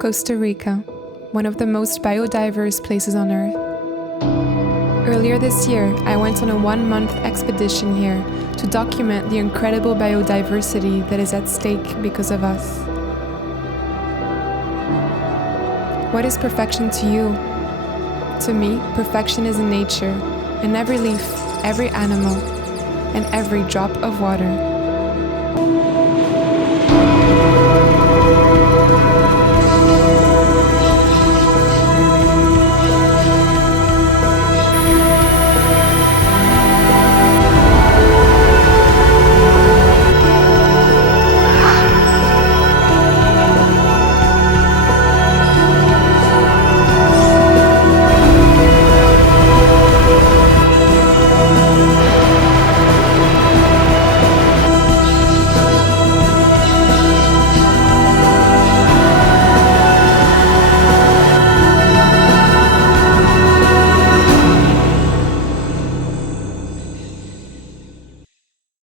Costa Rica, one of the most biodiverse places on Earth. Earlier this year, I went on a 1-month expedition here to document the incredible biodiversity that is at stake because of us. What is perfection to you? To me, perfection is in nature, in every leaf, every animal, and every drop of water.